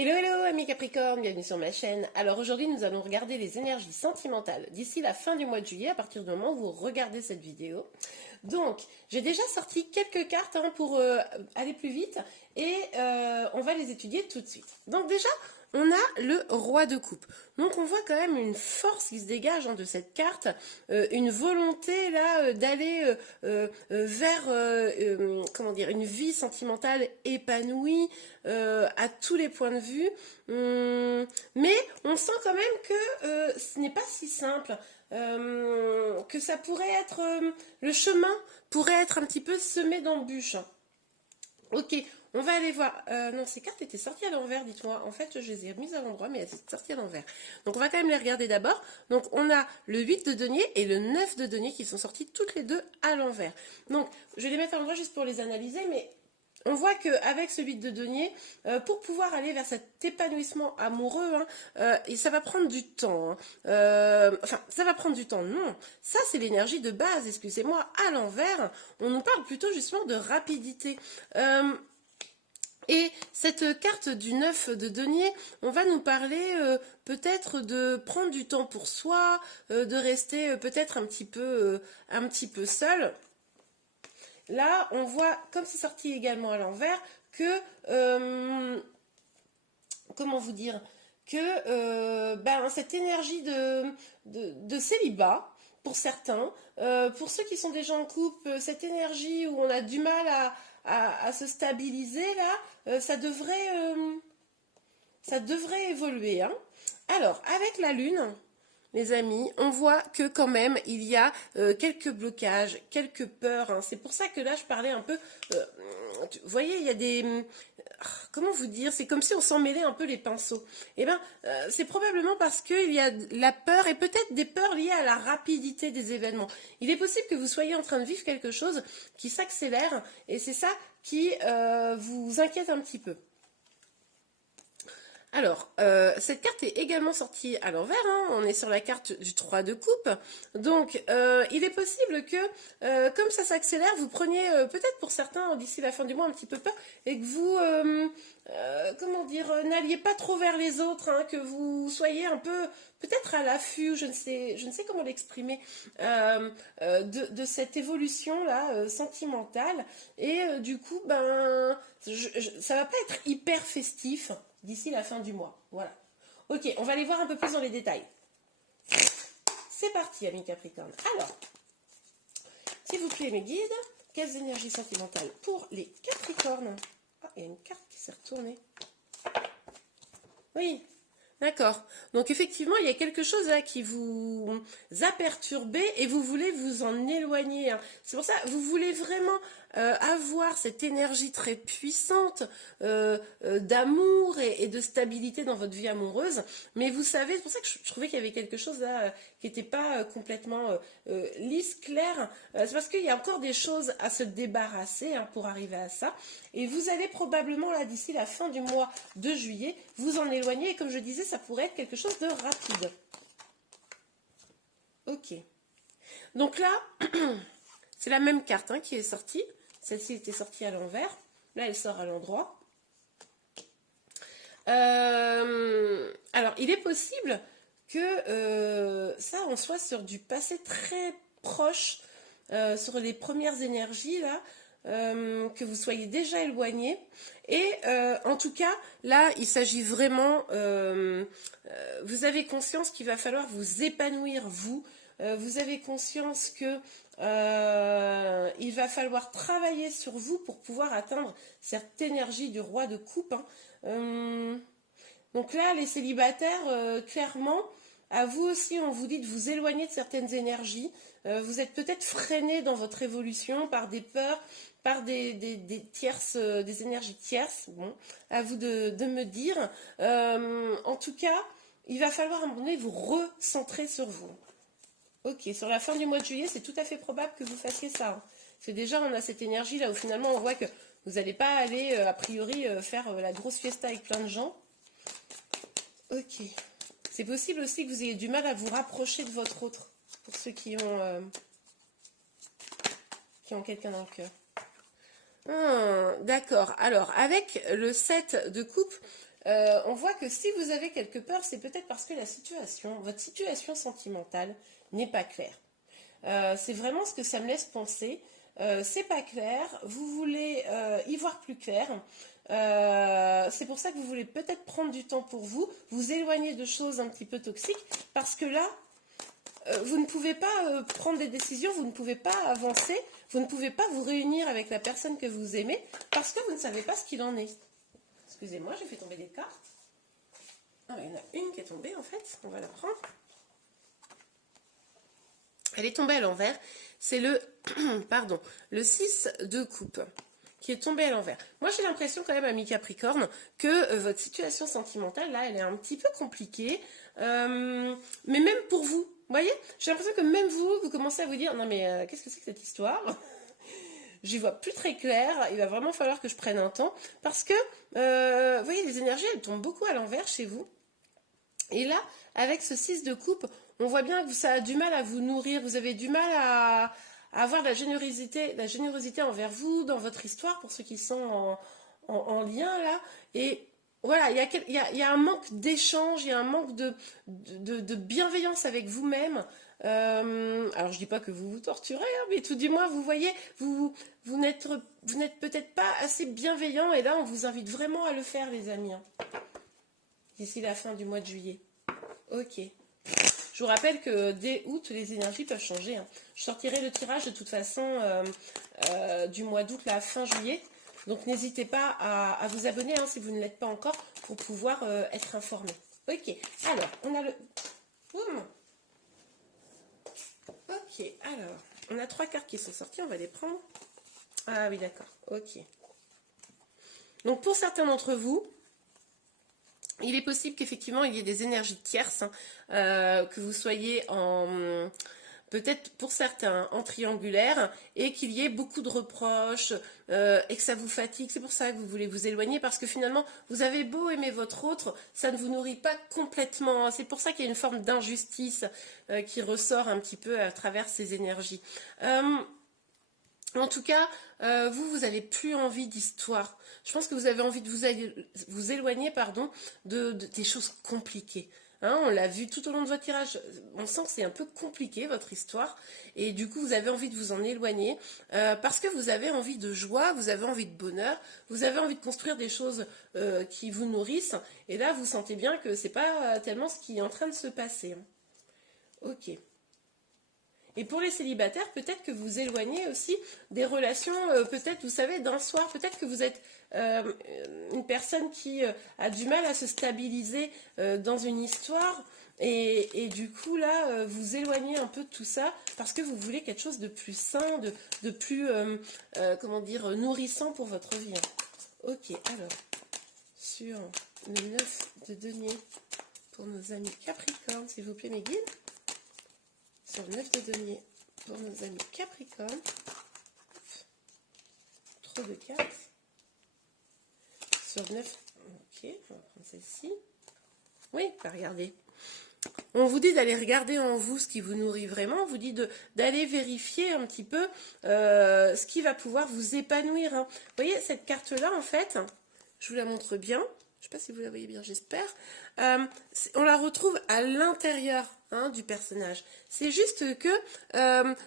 Hello, hello, amis Capricorne, bienvenue sur ma chaîne. Alors aujourd'hui, nous allons regarder les énergies sentimentales d'ici la fin du mois de juillet, à partir du moment où vous regardez cette vidéo. Donc, j'ai déjà sorti quelques cartes pour aller plus vite et on va les étudier tout de suite. Donc déjà, on a le roi de coupe. Donc on voit quand même une force qui se dégage de cette carte, une volonté là d'aller vers comment dire, une vie sentimentale épanouie à tous les points de vue. Mais on sent quand même que ce n'est pas si simple. Que ça pourrait être le chemin pourrait être un petit peu semé d'embûches. Ok, on va aller voir. Non, ces cartes étaient sorties à l'envers, dites-moi. En fait, je les ai remises à l'endroit, mais elles étaient sorties à l'envers. Donc, on va quand même les regarder d'abord. Donc, on a le 8 de denier et le 9 de denier qui sont sortis toutes les deux à l'envers. Donc, je vais les mettre à l'endroit juste pour les analyser, mais on voit qu'avec ce 8 de denier, pour pouvoir aller vers cet épanouissement amoureux, et ça va prendre du temps. Enfin, ça va prendre du temps, non. Ça, c'est l'énergie de base, excusez-moi. À l'envers, on nous parle plutôt justement de rapidité. Et cette carte du 9 de denier, on va nous parler peut-être de prendre du temps pour soi, de rester peut-être un petit peu seul. Là, on voit, comme c'est sorti également à l'envers, que, comment vous dire, que cette énergie de célibat, pour certains, pour ceux qui sont déjà en couple, cette énergie où on a du mal à se stabiliser, là, ça devrait évoluer. Alors, avec la lune, les amis, on voit que quand même il y a quelques blocages, quelques peurs. C'est pour ça que là je parlais un peu. Vous voyez, il y a des. Comment vous dire? C'est comme si on s'en mêlait un peu les pinceaux. Eh bien, c'est probablement parce qu'il y a la peur et peut-être des peurs liées à la rapidité des événements. Il est possible que vous soyez en train de vivre quelque chose qui s'accélère et c'est ça qui vous inquiète un petit peu. Alors, cette carte est également sortie à l'envers, on est sur la carte du 3 de coupe, donc il est possible que, comme ça s'accélère, vous preniez peut-être pour certains d'ici la fin du mois un petit peu peur, et que vous, comment dire, n'alliez pas trop vers les autres, que vous soyez un peu, peut-être à l'affût, je ne sais comment l'exprimer, de cette évolution-là, sentimentale, et du coup, ça va pas être hyper festif, d'ici la fin du mois. Voilà. Ok, on va aller voir un peu plus dans les détails. C'est parti, amis Capricorne. Alors, s'il vous plaît, mes guides, quelles énergies sentimentales pour les Capricornes? Ah, il y a une carte qui s'est retournée. Oui, d'accord. Donc, effectivement, il y a quelque chose là qui vous a perturbé et vous voulez vous en éloigner. C'est pour ça, vous voulez vraiment avoir cette énergie très puissante d'amour et de stabilité dans votre vie amoureuse. Mais vous savez, c'est pour ça que je trouvais qu'il y avait quelque chose là qui n'était pas complètement lisse, clair. C'est parce qu'il y a encore des choses à se débarrasser pour arriver à ça. Et vous allez probablement, là, d'ici la fin du mois de juillet, vous en éloigner. Et comme je disais, ça pourrait être quelque chose de rapide. Ok. Donc là, c'est la même carte qui est sortie. Celle-ci était sortie à l'envers. Là, elle sort à l'endroit. Alors, il est possible que ça, on soit sur du passé très proche, sur les premières énergies, là, que vous soyez déjà éloigné. Et en tout cas, là, il s'agit vraiment, vous avez conscience qu'il va falloir vous épanouir, vous. Vous avez conscience que il va falloir travailler sur vous pour pouvoir atteindre cette énergie du roi de coupe. Donc là, les célibataires, clairement, à vous aussi, on vous dit de vous éloigner de certaines énergies. Vous êtes peut-être freiné dans votre évolution par des peurs, par des tierces, des énergies tierces. Bon, à vous de me dire. En tout cas, il va falloir à un moment donné vous recentrer sur vous. Ok, sur la fin du mois de juillet, c'est tout à fait probable que vous fassiez ça. Parce que déjà, on a cette énergie là où finalement on voit que vous n'allez pas aller, a priori, faire la grosse fiesta avec plein de gens. Ok. C'est possible aussi que vous ayez du mal à vous rapprocher de votre autre. Pour ceux qui ont quelqu'un dans le cœur. D'accord. Alors, avec le 7 de coupe, on voit que si vous avez quelque peur, c'est peut-être parce que votre situation sentimentale n'est pas claire. C'est vraiment ce que ça me laisse penser. C'est pas clair, vous voulez y voir plus clair. C'est pour ça que vous voulez peut-être prendre du temps pour vous éloigner de choses un petit peu toxiques, parce que là, vous ne pouvez pas prendre des décisions, vous ne pouvez pas avancer, vous ne pouvez pas vous réunir avec la personne que vous aimez, parce que vous ne savez pas ce qu'il en est. Excusez-moi, j'ai fait tomber des cartes. Ah, il y en a une qui est tombée en fait, on va la prendre. Elle est tombée à l'envers, c'est le, pardon, le 6 de coupe qui est tombé à l'envers. Moi j'ai l'impression quand même, ami Capricorne, que votre situation sentimentale, là, elle est un petit peu compliquée, mais même pour vous, vous voyez, j'ai l'impression que même vous commencez à vous dire, non mais qu'est-ce que c'est que cette histoire? J'y vois plus très clair, il va vraiment falloir que je prenne un temps, parce que, vous voyez, les énergies, elles tombent beaucoup à l'envers chez vous. Et là, avec ce 6 de coupe, on voit bien que ça a du mal à vous nourrir, vous avez du mal à avoir de la générosité envers vous, dans votre histoire, pour ceux qui sont en lien là. Et voilà, il y a un manque d'échange, il y a un manque de bienveillance avec vous-même. Alors je dis pas que vous vous torturez, hein, mais tout du moins, vous voyez, vous n'êtes peut-être pas assez bienveillant, et là, on vous invite vraiment à le faire, les amis, hein, d'ici la fin du mois de juillet. Ok. Je vous rappelle que dès août, les énergies peuvent changer, hein. Je sortirai le tirage de toute façon du mois d'août, la fin juillet. Donc n'hésitez pas à vous abonner, hein, si vous ne l'êtes pas encore, pour pouvoir être informé. Ok, alors, on a le... Boum. Ok, alors, on a 3 cartes qui sont sorties, on va les prendre. Ah oui, d'accord, ok. Donc pour certains d'entre vous, il est possible qu'effectivement il y ait des énergies tierces, hein, que vous soyez en... peut-être pour certains en triangulaire, et qu'il y ait beaucoup de reproches, et que ça vous fatigue. C'est pour ça que vous voulez vous éloigner, parce que finalement, vous avez beau aimer votre autre, ça ne vous nourrit pas complètement. C'est pour ça qu'il y a une forme d'injustice qui ressort un petit peu à travers ces énergies. En tout cas, vous n'avez plus envie d'histoire. Je pense que vous avez envie de vous éloigner, pardon, des choses compliquées. Hein, on l'a vu tout au long de votre tirage, on sent que c'est un peu compliqué votre histoire, et du coup vous avez envie de vous en éloigner, parce que vous avez envie de joie, vous avez envie de bonheur, vous avez envie de construire des choses qui vous nourrissent, et là vous sentez bien que c'est pas tellement ce qui est en train de se passer. Ok. Et pour les célibataires, peut-être que vous éloignez aussi des relations, peut-être, vous savez, d'un soir, peut-être que vous êtes une personne qui a du mal à se stabiliser dans une histoire, et du coup, là, vous éloignez un peu de tout ça, parce que vous voulez quelque chose de plus sain, de plus, comment dire, nourrissant pour votre vie. Ok, alors, sur le 9 de denier, pour nos amis Capricorne, s'il vous plaît, mes guides. Sur le 9 de denier pour nos amis Capricorne. Trop de cartes. Sur le 9. Ok, on va prendre celle-ci. Oui, bah regardez. On vous dit d'aller regarder en vous ce qui vous nourrit vraiment. On vous dit d'aller vérifier un petit peu ce qui va pouvoir vous épanouir, hein. Vous voyez, cette carte-là, en fait, je vous la montre bien. Je ne sais pas si vous la voyez bien, j'espère. On la retrouve à l'intérieur, hein, du personnage. C'est juste que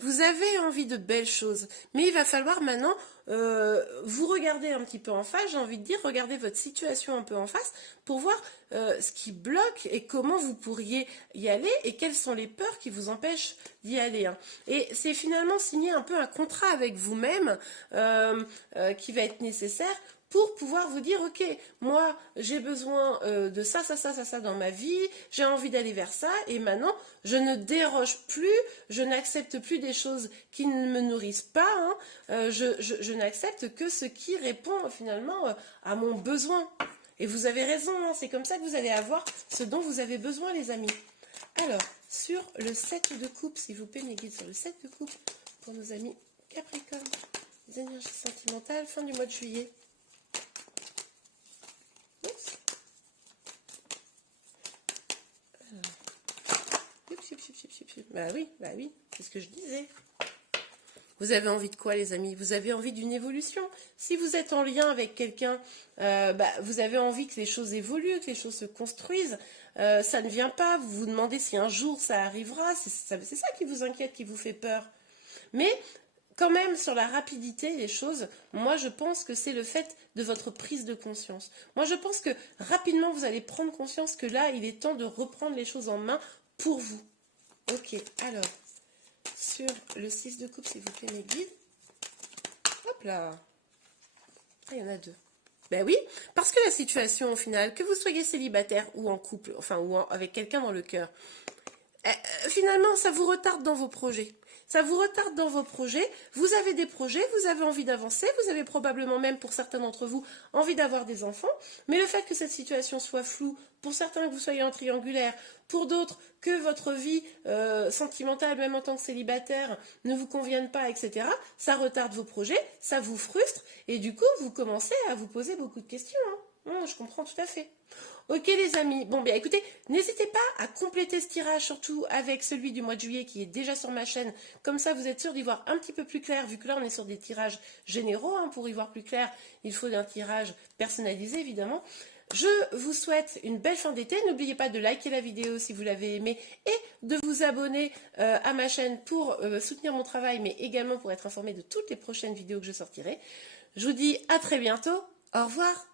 vous avez envie de belles choses. Mais il va falloir maintenant vous regarder un petit peu en face, j'ai envie de dire, regardez votre situation un peu en face pour voir ce qui bloque et comment vous pourriez y aller et quelles sont les peurs qui vous empêchent d'y aller, hein. Et c'est finalement signer un peu un contrat avec vous-même qui va être nécessaire pour pouvoir vous dire, ok, moi j'ai besoin de ça, ça, ça, ça, ça dans ma vie, j'ai envie d'aller vers ça, et maintenant je ne déroge plus, je n'accepte plus des choses qui ne me nourrissent pas, hein, je n'accepte que ce qui répond finalement à mon besoin. Et vous avez raison, hein, c'est comme ça que vous allez avoir ce dont vous avez besoin, les amis. Alors, sur le 7 de coupe, s'il vous plaît, mes guides, sur le 7 de coupe, pour nos amis Capricorne, les énergies sentimentales, fin du mois de juillet. Bah oui, c'est ce que je disais. Vous avez envie de quoi, les amis? Vous avez envie d'une évolution. Si vous êtes en lien avec quelqu'un, vous avez envie que les choses évoluent, que les choses se construisent. Ça ne vient pas, vous vous demandez si un jour ça arrivera, c'est ça qui vous inquiète, qui vous fait peur. Mais quand même, sur la rapidité des choses, moi je pense que c'est le fait de votre prise de conscience. Moi je pense que rapidement vous allez prendre conscience que là, il est temps de reprendre les choses en main pour vous. Ok, alors, sur le 6 de coupe, s'il vous plaît, mes guides. Hop là. Ah, il y en a deux. Ben oui, parce que la situation au final, que vous soyez célibataire ou en couple, enfin, avec quelqu'un dans le cœur, finalement, ça vous retarde dans vos projets. Ça vous retarde dans vos projets. Vous avez des projets, vous avez envie d'avancer, vous avez probablement même, pour certains d'entre vous, envie d'avoir des enfants. Mais le fait que cette situation soit floue, pour certains que vous soyez en triangulaire, pour d'autres que votre vie sentimentale, même en tant que célibataire, ne vous convienne pas, etc., ça retarde vos projets, ça vous frustre, et du coup, vous commencez à vous poser beaucoup de questions. Je comprends tout à fait. Ok les amis, bon bien écoutez, n'hésitez pas à compléter ce tirage, surtout avec celui du mois de juillet qui est déjà sur ma chaîne, comme ça vous êtes sûr d'y voir un petit peu plus clair, vu que là on est sur des tirages généraux, pour y voir plus clair, il faut un tirage personnalisé évidemment. Je vous souhaite une belle fin d'été, n'oubliez pas de liker la vidéo si vous l'avez aimée et de vous abonner à ma chaîne pour soutenir mon travail, mais également pour être informé de toutes les prochaines vidéos que je sortirai. Je vous dis à très bientôt, au revoir.